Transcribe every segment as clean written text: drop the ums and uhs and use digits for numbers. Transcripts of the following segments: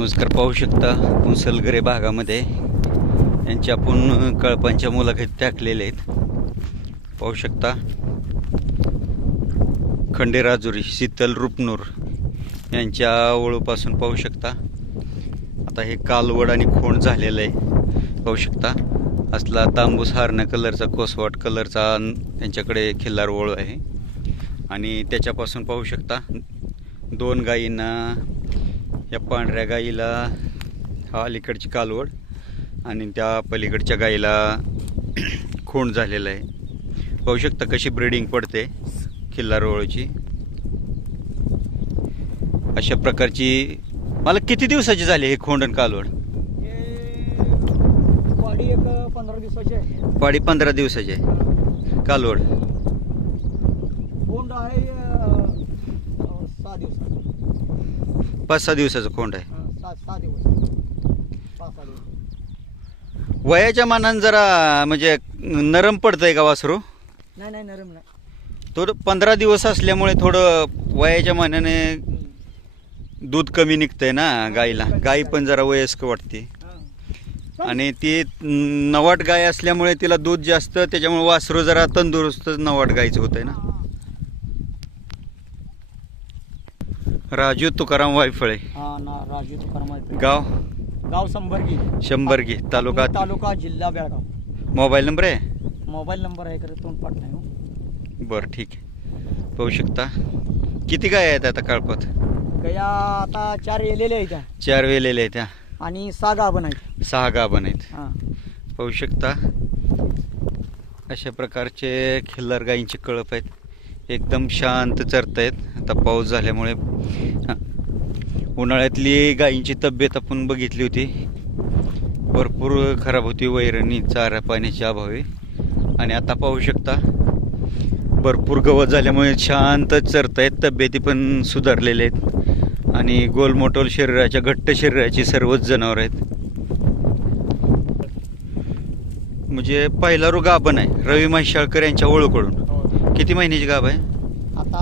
नमस्कार. पाहू शकता पुंसलगरे भागामध्ये यांच्या आपण कळपांच्या मुलाखती टाकलेल्या आहेत. पाहू शकता खंडेराजुरी शीतल रुपनूर यांच्या ओळूपासून पाहू शकता. आता हे कालवड आणि खोंड झालेलं आहे. पाहू शकता असला तांबूस हारण्या कलरचा कोसवाट कलरचा त्यांच्याकडे खिल्लार ओळू आहे. आणि त्याच्यापासून पाहू शकता दोन गायींना, या पांढऱ्या गाईला हा अलीकडची कालवड आणि त्या पलीकडच्या गाईला खोंड झालेलं आहे. पाहू शकता कशी ब्रीडिंग पडते खिल्लार ओळूची. अशा प्रकारची. मला किती दिवसाची झाली हे खोंड आणि कालवड? पाडी 15 दिवसाची आहे. पाडी 15 दिवसाची आहे. कालवड खोंड आहे 6 दिवसाचा. 5-6 दिवसाचं खोंड आहे. 6 दिवस. 5-6 दिवस. वयाच्या मानानं जरा म्हणजे नरम पडतंय का वासरू? नाही नरम नाही. थोडं 15 दिवस असल्यामुळे थोडं वयाच्या मानाने दूध कमी निघतंय ना गाईला. गाई पण जरा वयस्क वाटते आणि ती नवाट गाय असल्यामुळे तिला दूध जास्त, त्याच्यामुळे वासरू जरा तंदुरुस्त नवाट गायचं होतंय ना. राजू तुकाराम वायफळे. राजू तुकाराम वायफळे. गाव शंभरगी तालुका जिल्हा बेळगाव. मोबाईल नंबर आहे? मोबाईल नंबर आहे खरं तोंड पाठ नाही हो. बरं ठीक आहे. पाहू शकता किती गाय आहेत आता कळपात? गया आता 4 वेलेल्या आहेत त्या. 4 वेलेल्या आहेत त्या आणि 6 गाभण आहेत. 6 गाभण आहेत. पाहू शकता अशा प्रकारचे खिल्लार गायींचे कळप आहेत. एकदम शांत चरतायत. आता पाऊस झाल्यामुळे उन्हाळ्यातली गायींची तब्येत आपण बघितली होती, भरपूर खराब होती वैरणी चारा पाण्याच्या अभावी. आणि आता पाहू शकता भरपूर गवत झाल्यामुळे शांत चरतायत. तब्येती पण सुधारलेल्या आहेत आणि गोलमोटोल शरीराच्या, घट्ट शरीराची सर्वच जनावर आहेत. म्हणजे पहिला रो गाभण आहे रवी म्हैसाळकर यांच्या ओळूकडून. किती महिन्याची गाभ आहे? आता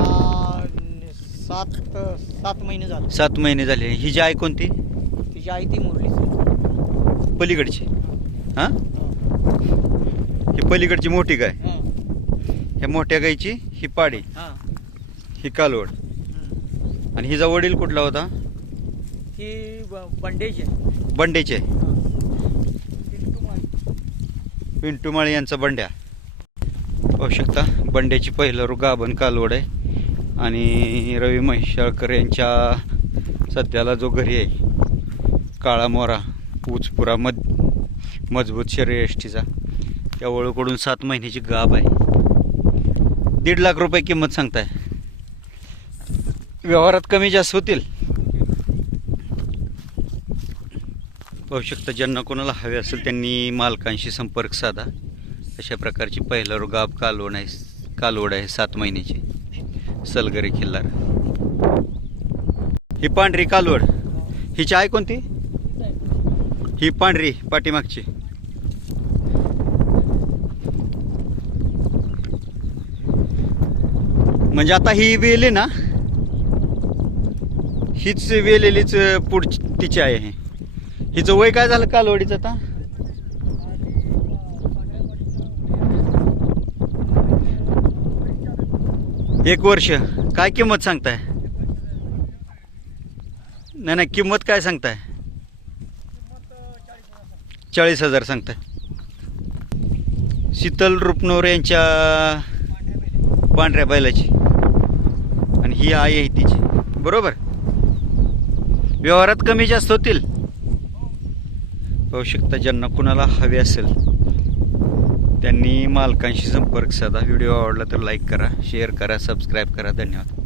7 महिने झाले. 7 महिने झाले. हिची आई कोणती? तिची आई ती मुरलीची पलीकडची. हां, ही पलीकडची मोठी गाय. ह्या मोठ्या गायची ही पाडी, ही कालवड. आणि हिचा वडील कुठला होता? ही बंडेचे. पिंटू माळी यांचा बंड्या. पाहू शकता बंड्याची पहिलं रो गाभण कालवड आहे. आणि रवी म्हैसाळकर यांच्या सध्याला जो घरी आहे काळा मोरा उचपुरा मजबूत शरीर एष्टीचा, या ओळूकडून 7 महिन्याची गाभ आहे. 1.5 लाख रुपये किंमत सांगताय. व्यवहारात कमी जास्त होतील. पाहू शकता ज्यांना कोणाला हवे असेल त्यांनी मालकांशी संपर्क साधा. अशा प्रकारची पहिला रो गाभ कालवड आहे 7 महिन्याची सलगरी खिल्लार. ही पांढरी कालवड, हिची आई कोणती? ही पांढरी पाठीमागची. म्हणजे आता ही वेली ना, हीच वेलेलीच पुढची तिची आहे. हिचं वय काय झालं कालवडीचं आता? एक वर्ष. काय किंमत सांगताय? नाही किंमत काय सांगताय? 40,000 सांगताय. शीतल रुपनूर यांच्या पांढऱ्या बैलाची. आणि ही आई आहे तिची, बरोबर. व्यवहारात कमी जास्त होतील. पाहू शकता ज्यांना कुणाला हवे असेल त्यांनी मालकांशी संपर्क साधा. व्हिडिओ आवडला तर लाईक करा, शेअर करा, सबस्क्राईब करा. धन्यवाद.